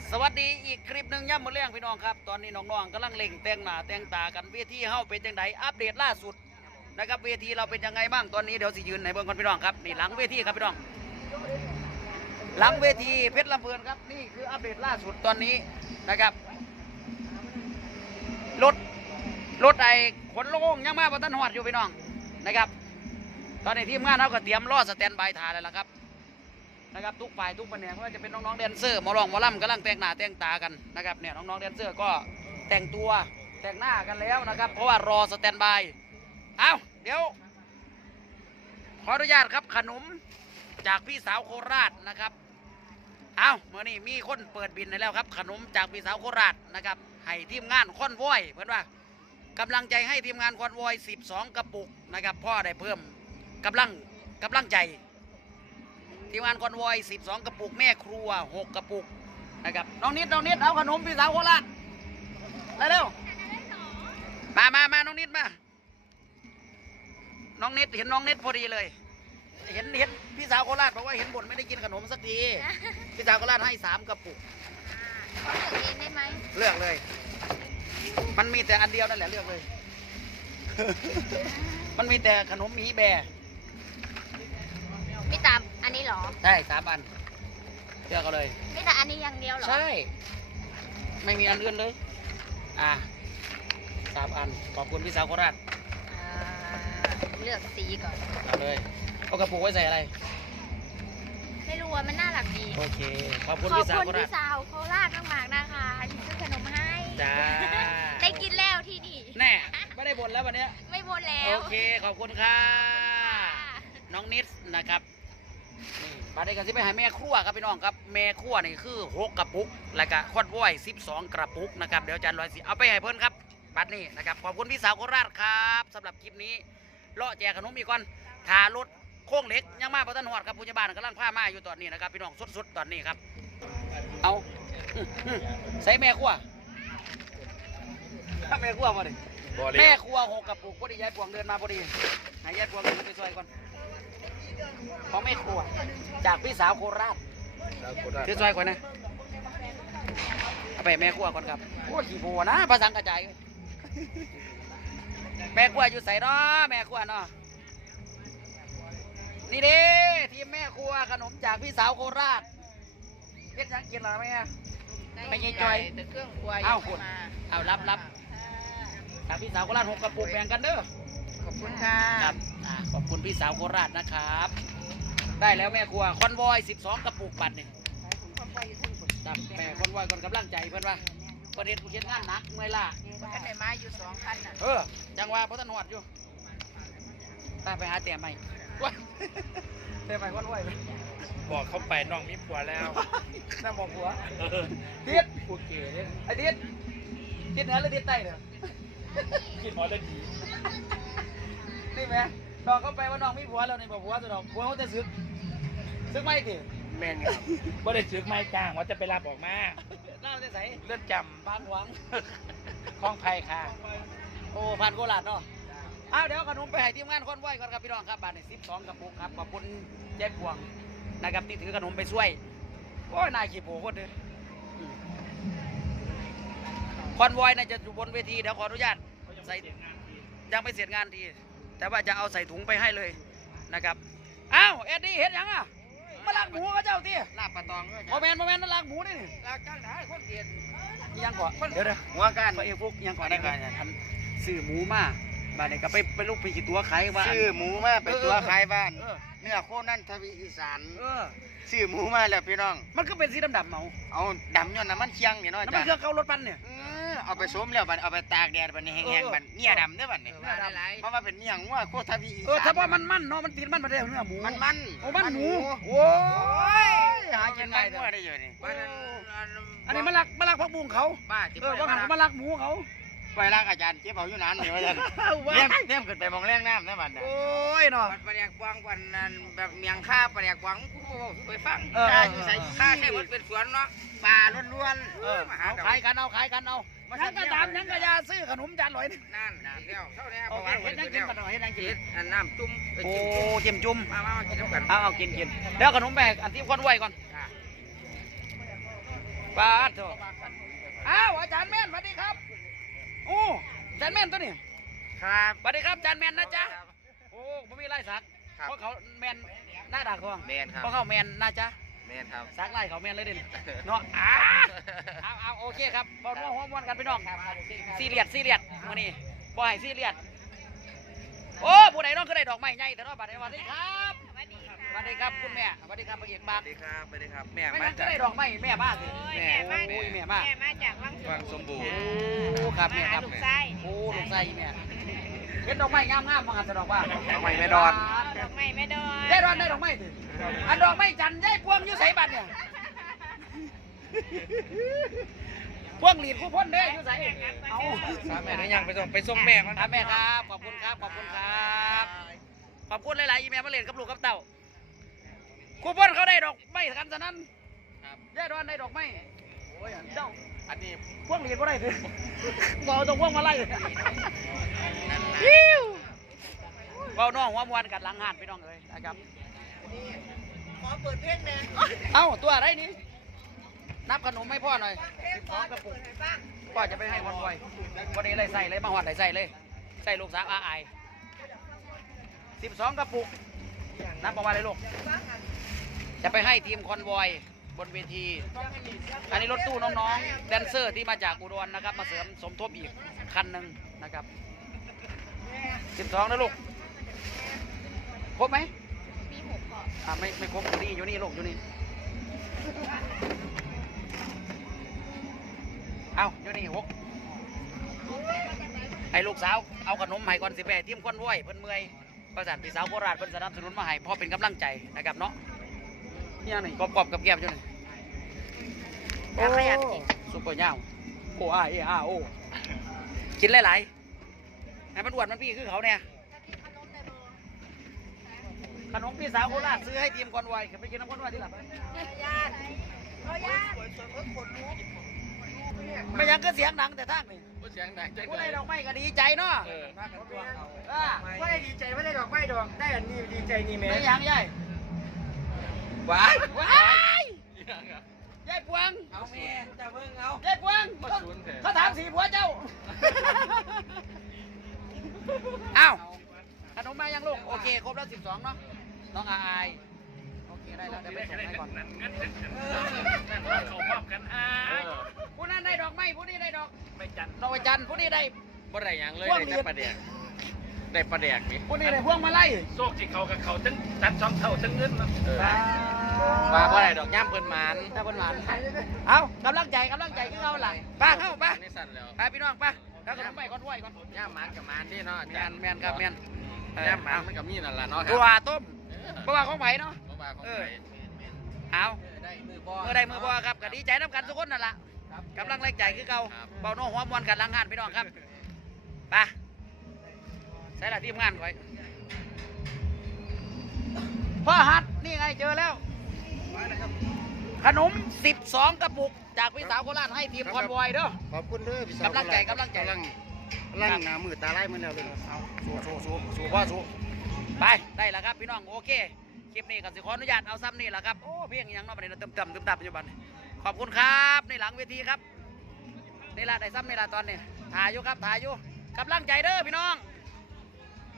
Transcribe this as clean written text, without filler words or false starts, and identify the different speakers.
Speaker 1: สวัสดีอีกคลิปหนึ่งย่ำมือเลี้ยงพี่น้องครับตอนนี้น้องๆกำลังเล่งแต่งหน้าแต่งตากันเวทีเฮาเป็นจังไดอัปเดตล่าสุดนะครับเวทีเราเป็นยังไงบ้างตอนนี้เดี๋ยวสิยืนในเบื้องก่อนพี่น้องครับนี่หลังเวทีครับพี่น้องหลังเวทีเพชรลำเพลินครับนี่คืออัปเดตล่าสุดตอนนี้นะครับรถไอ้ขนโล่งยังมาบนต้นหอดอยู่พี่น้องนะครับตอนนี้ทีมงานเราก็เตรียมรอสแตนบายถ่ายแล้วล่ะครับนะครับทุกฝ่ายทุกแผนกไม่ว่าจะเป็นน้องๆแดนเซอร์หมอร้องหมอลำกำลังแต่งหน้าแต่งตากันนะครับเนี่ยน้องๆแดนเซอร์ก็แต่งตัวแต่งหน้ากันแล้วนะครับเพราะว่ารอสแตนบายเอาเดี๋ยวขออนุญาตครับขนมจากพี่สาวโคราชนะครับเอาเมื่อนี้มีคนเปิดบินให้แล้วครับขนมจากพี่สาวโคราชนะครับให้ทีมงานคอนวอยเพื่อนว่ากำลังใจให้ทีมงานคอนวอย12 กระปุกนะครับพ่อได้เพิ่มกำลังใจทีมงานคอนวอย12 กระปุกแม่ครัว6 กระปุกนะครับน้องนิดเอาขนมพี่สาวโคราชเร็วมาน้องนิดมาน้องนิดเห็นน้องนิดพอดีเลยเห็นพี่สาวโคราชบอกว่าเห็นบ่นไม่ได้กินขนมสักทีพี่สาวโคราชให้3 กระปุก
Speaker 2: เลือกเองได้ไหม
Speaker 1: เลือกเลยมันมีแต่อันเดียวนั่นแหละเลือกเลย มันมีแต่ขนมหมีแบร์
Speaker 2: มีตามอันนี้เหรอ
Speaker 1: ใช่3 อันเลือกเอาเลย
Speaker 2: มีแต่อันนี้อย่างเดียวเหรอ
Speaker 1: ใช่ไม่มีอันอื่นเลย3 อันขอบคุณพี่สาวโคราช
Speaker 2: เลือกสีก่อน
Speaker 1: เอาเลยเอากระปุกไว้ใส่อะไร
Speaker 2: ไม่รู้ว่ามันน่ารักดี
Speaker 1: โอเคขอบคุณพี่สาวโคราช
Speaker 2: มากๆนะคะที่ซื้อขนมให้
Speaker 1: จ้า
Speaker 2: ได้กินแล้วที่นี่
Speaker 1: แน่ไม่ได้บ่นแล้ววันนี้
Speaker 2: ไม่บ่นแล้ว
Speaker 1: โอเคขอบคุณค่ะน้องนิดนะครับนี่บัดนี้กันสิไปหาแม่ครัวครับพี่น้องครับแม่ครัวนี่คือ6 กระปุกแล้วก็คอนวอย12 กระปุกนะครับเดี๋ยวอาจารย์110เอาไปให้เพิ่นครับบัดนี้นะครับขอบคุณพี่สาวโคราชครับสำหรับคลิปนี้เลาะแจกขนมอีกก่อนทารถโค้งเหล็กยังมาประทันหอดครับผู้ใหญ่บ้านกำลังพามาอยู่ตอนนี้นะครับพี่น้องสุดๆตอนนี้ครับเอาใส่แม่ครัวแม่ครัวมาดิแม่ครัว6 กระปุกพอดียายปวงเดินมาพอดีให้ยายปวงเดินไปซอยก่อนของแม่ครัวจากพี่สาวโคราชซื้อซอยก่อนนะเอาไปแม่ครัวก่อนครับโอ้ขี้โผล่นะภาษากระจายแม่ครัวอยู่ใส่เนาะแม่ครัวเนาะนี่ดิทีมแม่ครัวขนมจากพี่สาวโคราชเพชรยังกินหรอไหมไม่ใช่จอย
Speaker 2: แต่เครื่องครัว
Speaker 1: เอาคุณเอารับจากพี่สาวโคราช6 กระปุกแบ่งกันเด้อ
Speaker 2: ขอบคุณค่ะ
Speaker 1: ครับขอบคุณพี่สาวโคราชนะครับได้แล้วแม่ครัวคอนวอย12 กระปุกบัตรนี่จับแม่คอนวอยก่อนกำลังใจเพื่อนว่าประเด็นผู้เชี่ยวงานหนักเมื่อยล่ะ
Speaker 2: มันได้มาอยู่2 คันน่ะ
Speaker 1: จังว่าเพราะท่านหอดอยู่ไปหาเตี่ยใหม่เตี่ยใหม่คอนวอย
Speaker 3: บอกเขาไปน้องมีผัวแล้ว
Speaker 1: น่าบอกผัวทิศโอเคเนี่ยไอ้ทิศเหนือหรือทิศใต้เนี่ย
Speaker 3: กินหมอได้ดี
Speaker 1: นี่ไหมน้องเขาไปว่าน้องมีผัวแล้วนี่บอกผัวจะดอกผัวเขาจะซึกไม่ดิ
Speaker 3: แมนครับบ่ได้ซื้อไม้จ้างว่าจะไปรับออกมา
Speaker 1: น่าจะใส่
Speaker 3: เลื่อนจำ
Speaker 1: บ้านหวัง
Speaker 3: คลองไผ่ค่ะ
Speaker 1: โอ้ผ่านโคราชเนาะเดี๋ยวขนมไปให้ทีมงานคนไหวก่อนครับพี่น้องครับบ้านนี้12 กระปุกครับขอบคุณเจ๊พวงนะครับที่ถือขนมไปช่วยโอ้ยนายขี้โผล่คนเดินคอนวอยน่าจะอยู่บนเวทีเดี๋ยวขออนุญาตใส่ยังไม่เสร็จงานทีแต่ว่าจะเอาใส่ถุงไปให้เลยนะครับเอ็ดดี้เห็นยังมาลักหมูเขาเจ้าที่
Speaker 3: ลาบปลาตอง
Speaker 1: โมเมนต์นั่นลักหมูนี่
Speaker 3: ลาบก้างหนาคนเดียด
Speaker 1: ยังก่อนเดี๋ยว
Speaker 3: หัวกัน
Speaker 1: เอฟุกยังก่อนได้กันซื้อหมูมาบ้านนี้ก็ไปลูกไปกี่ตัวขายบ้าน
Speaker 3: ซื้อหมูมาไปตัวขายบ้านเนื้อโคนั่นทวีอีสานซื้อหมูมาแล้วพี่น้อง
Speaker 1: มันก็เป็นสีดำ
Speaker 3: เอาดำย้อนน้ำมันเชียงนี่เนาะ
Speaker 1: น้ำมันเครื่องเข้ารถปั่นเนี่ย
Speaker 3: เอาไปส้มแล้วบันเอาไปตากแดดบันนี้แห้งๆบันเนี่ยดำเด้อบันนี้เพราะว่าเป็นเนี่ยงัวโคทวีอีสาน
Speaker 1: ถ้าว่ามันเนาะมันตีนมันมาได้เนื้อหมู
Speaker 3: มัน
Speaker 1: โอ้มันหมูโอ้ย
Speaker 3: หากินได้งัวได้อยู่นี่
Speaker 1: อันนี้มาลักพักบุ้งเขาว่าหันมาลักหมูเขา
Speaker 3: ไปรักอาจารย์เจ็บเอาอยู่นานนี่ว่าจะเลี้ยมขึ้นไปมองแรงน้ำนะมัน
Speaker 1: โอ้ยเนาะ
Speaker 3: ปลาแดกกวางวันนั้นแบบเมียงข้าปลาแดกกวางผู้ไปฟังข้าอยู่ใส่ข้าใช่หมดเป็นสวนเนาะปลาล้วน
Speaker 1: เอาขายกันเอายังกระตามยังกระยาซื้อขนมจานลอยนี่
Speaker 3: นั่นเลี้ยวเท่านี้
Speaker 1: โอเคเห็นนั่งกินกันหน่อยเห็นนั่งกิน
Speaker 3: น้ำจุ่ม
Speaker 1: โอ้จิ้มจุ่ม
Speaker 3: มากินกัน
Speaker 1: เอากินแล้วขนมแบกอันที่คนไหวก่อนไปปาดโถอ้าวอาจารย์แม่นสวัสดีครับโอ้อาจารย์แม่นตัวนี้
Speaker 3: ครับ
Speaker 1: สวัสดีครับอาจารย์แม่นนะจ๊ะโอ้ไม่มีไล่สักเพราะเขาแม่นหน้าด่างทอง
Speaker 3: แมนครับ
Speaker 1: เพราะเขาแม่นนะจ๊ะ
Speaker 3: แมนครับ
Speaker 1: สักไล่เขาแม่นเลยเด่นเนาะเอาโอเคครับบอลว่าหัวมวนกันพี่น้องซีเรียสมื้อนี้บ่ให้ซีเรียสโอ้ผู้ใดน้องคือได้ดอกไม้ใหญ่แต่ว่าบัดนี้สวัสดีครับสวัสดีครับคุณแม่สวัสดีครับพระเอกบา
Speaker 3: ส
Speaker 1: ท
Speaker 3: วัสดีครับสวัสดีครับแม่
Speaker 1: ไม่
Speaker 3: มา
Speaker 1: งั้นก็
Speaker 3: จาก
Speaker 1: ได้ดอกไม้แม่บ้าสิ
Speaker 3: แม่
Speaker 1: โอ้ยแม่บ้า
Speaker 2: แม่มาจากวัง
Speaker 3: วังสมบูรณ์
Speaker 1: โอ้ครับแม่ครับ
Speaker 2: ลูกไส้
Speaker 1: โอ้ลูกไส้แม่เป็นดอกไม้งามๆมาหันจะดอกว่า
Speaker 3: ดอกไม้แม่ดอน
Speaker 2: ดอกไม้แม่ดอน
Speaker 1: ได้ดอนได้ดอกไม้สิอันดอกไม้จันทร์ได้พวงอยู่ไสบัดเนี่ยพวงหลีดผู้พ่นเด้อยู่ไสเอา
Speaker 3: สามแม่ได้ยังไปส่งแม่ก่อน
Speaker 1: ครับแม่ครับขอบคุณครับขอบคุณครับขอบคุณหลายๆอีเมลมาเล่นกับลูกกับเต่าครูพ่นเขาได้ดอกไม้กันซะนั้นได้ดอนได้ดอกไม้โอ้ยเจ้า
Speaker 3: อันนี้
Speaker 1: พวงหลีดก็ได้สิบอตรงพวงมาไล่เบาน้องหัวมวนกันหลังหาดพี่น้องเลยนะครับ
Speaker 2: ขอเปิดเพลงแม่
Speaker 1: เอ้าตัวอะไรนี่นับขนมให้พ่อหน่อย12กระปุกพ่อจะไปให้คนรวยวันนี้เลยใส่เลยมาหอดใส่เลยใส่ลูกสาวอาไอ12กระปุกนับประมาณเลยลูกจะไปให้ทีมคอนวอยบนเวทีอันนี้รถตู้น้องๆแดนเซอร์ที่มาจากอุดรนะครับมาเสริมสมทบอีกคันหนึ่งนะครับ12นะลูกครบไหมมี6ก่อนไม่ครบอยู่นี่ลูกอยู่นี่เอาอยู่นี่6ให้ลูกสาวเอาขนมให้ก่อนสิแม่ทีมคอนวอยเพิ่นเมื่อยประสานพี่สาวโคราชเพิ่นสนับสนุนมาให้พ่อเป็นกำลังใจนะครับเนาะนี่นี่กรอบๆกับแก้มอยู่นี่โอ้ซุปเปอร์ย่าวโอ้โอ้กินหลายๆให้มันอ้วนมันพี่คือเขาเนี่ยขนมพี่สาวโคราชซื้อให้ทีมคอนวอยไปกินน้ำคอนวอยที่หลับไม่ยังก็เสียงดังแต่ทั้งนี่
Speaker 3: เสียงดังใจ
Speaker 1: ผู้ใดดอกไม้ก็ดีใจเนาะ
Speaker 3: ไม่ได้ดีใจไม่ได้ดอกไม้ดอกได้อันนี้ดีใจนี่แม่
Speaker 1: ไม่ยังยาย
Speaker 3: ว้าย
Speaker 1: ยายพวง
Speaker 3: เอาแม่จะเบิ่งเอา
Speaker 1: ยายพวงเขาถามสีผัวเจ้าอ้าวขนมมายังลูกโอเคครบแล้ว12เนาะน้องอายโอเคได้แล้วเดี๋ยวไปส่งให้ก่อนผู้นั้นได้ดอกไม้ผู้นี้ได้ดอกไม้จันทร์ดอกไม้จันทร์ผู้นี้ได้
Speaker 3: บ่ได้หยังเลยได้ปลาแดกได้ปลาแดกนี่
Speaker 1: ผู้นี้ได้พวงมาไล่
Speaker 4: โซกที่เขากับเขาทั้งตัดสองเท่าทั้งเงินมา
Speaker 3: ว่าบ่ได้ดอกย่ำเพิ่นหมาน
Speaker 1: ถ้าเป็นหลานเอากำลังใจคือเอาหลังป้าเข้าป้า
Speaker 3: นี่สั่นแล้ว
Speaker 1: ไปพี่น้องป้าแล้วก็ต้องไปก่อนไหวก่อน
Speaker 3: ย่ำหมานกับหมานนี่เนาะ
Speaker 1: แมนครับแมน
Speaker 3: ย่ำหมานมันกับมีนั่นล่ะเนาะครั
Speaker 1: ตัวต้มเพราะว่าของไผ่เนาะ
Speaker 3: บ่ว่าของใคร
Speaker 1: เอา
Speaker 3: ได้มือบ่
Speaker 1: ได้มือบอครับก็ดีใจน้ำกันทุกคนนั่นแหละกำลังแรงใจคือเก่าเบาโน่หัวมวนกันหลังหันพี่น้องครับไปใส่ละทีมงานไว้พ่อฮัทนี่ไงเจอแล้ว ขนม12กระปุกจากพี่สาวโคราชให้ทีมคอนวอยเด้อ
Speaker 5: ขอบคุณเด้อพี่สาว
Speaker 1: กำลังใจกำลังใจ
Speaker 5: กำลังหน้ามือตาไล่เหมือนเดิมเลยเนาะ
Speaker 1: สู้พ่อสู้ไปได้แล้วครับพี่น้องโอเคคลิปนี้ก็สิขออนุญาตเอาซ้ำนี่แหละครับโอ้เพียงอย่างน้อยประเด็นเติมปัจจุบันขอบคุณครับในหลังเวทีครับนี่ละได้ซ้ำนี่ละตอนนี้ถ่ายอยู่ครับถ่ายอยู่กำลังใจเด้อพี่น้อง